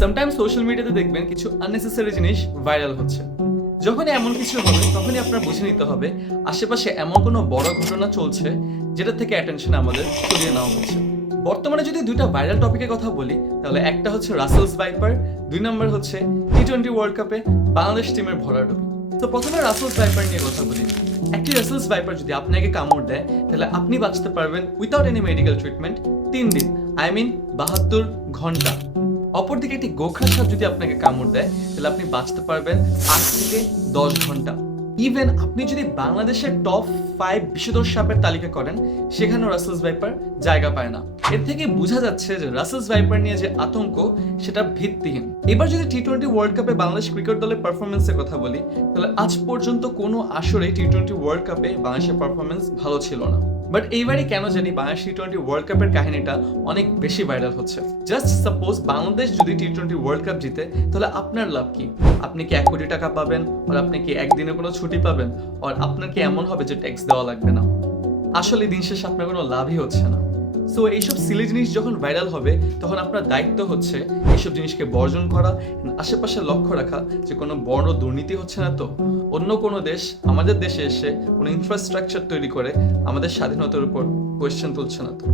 Sometimes social মিডিয়াতে দেখবেন কিছু আননেসেসারি জিনিস ভাইরাল হচ্ছে। যখনই এমন কিছু হবে, তখনই আপনার বুঝে নিতে হবে, আশেপাশে এমন কোনো বড় ঘটনা চলছে যেটা থেকে অ্যাটেনশন আমাদের সরিয়ে নেওয়া হচ্ছে। বর্তমানে যদি দুইটা ভাইরাল টপিকের কথা বলি, তাহলে একটা হচ্ছে রাসেলস ভাইপার দুই নম্বর হচ্ছে টি টোয়েন্টি ওয়ার্ল্ড কাপে বাংলাদেশ টিমের ভরাডুবি তো প্রথমে রাসেলস ভাইপার নিয়ে কথা বলি। একটি রাসেলস ভাইপার যদি আপনাকে কামড় দেয়, তাহলে আপনি বাঁচতে পারবেন উইথাউট এনি মেডিকেল ট্রিটমেন্ট তিন দিন আই মিন বাহাত্তর ঘণ্টা। অপরদিকে একটি গোখরা সাপ যদি আপনাকে কামড় দেয়, তাহলে আপনি বাঁচতে পারবেন আট থেকে দশ ঘণ্টা। ইভেন আপনি যদি বাংলাদেশের টপ ফাইভ বিষধর সাপের তালিকা করেন, সেখানেও রাসেলস ভাইপার জায়গা পায় না। এর থেকে বোঝা যাচ্ছে যে রাসেলস ভাইপার নিয়ে যে আতঙ্ক, সেটা ভিত্তিহীন। এবার যদি টি টোয়েন্টি ওয়ার্ল্ড কাপে বাংলাদেশ ক্রিকেট দলের পারফরমেন্সের কথা বলি, তাহলে আজ পর্যন্ত কোনো আসরে টি টোয়েন্টি ওয়ার্ল্ড কাপে বাংলাদেশের পারফরমেন্স ভালো ছিল না। বাট এইবারই কেন জানি বাংলাদেশ টি টোয়েন্টি ওয়ার্ল্ড কাপের কাহিনীটা অনেক বেশি ভাইরাল হচ্ছে। জাস্ট সাপোজ বাংলাদেশ যদি টি টোয়েন্টি ওয়ার্ল্ড কাপ জিতে, তাহলে আপনার লাভ কি? আপনি কি এক কোটি টাকা পাবেন, আর আপনি কি একদিনে কোনো ছুটি পাবেন? আর আপনার কি এমন হবে যে ট্যাক্স দেওয়া লাগবে না? আসলে দিন শেষে আপনার কোনো লাভই হচ্ছে না। সো এইসব সিলি জিনিস যখন ভাইরাল হবে, তখন আপনার দায়িত্ব হচ্ছে এইসব জিনিসকে বর্জন করা আশেপাশে লক্ষ্য রাখা যে কোনো বর্ণ দুর্নীতি হচ্ছে না তো। অন্য কোনো দেশ, আমাদের দেশে এসে কোনো ইনফ্রাস্ট্রাকচার তৈরি করে আমাদের স্বাধীনতার উপর কোয়েশ্চেন তুলছে না তো।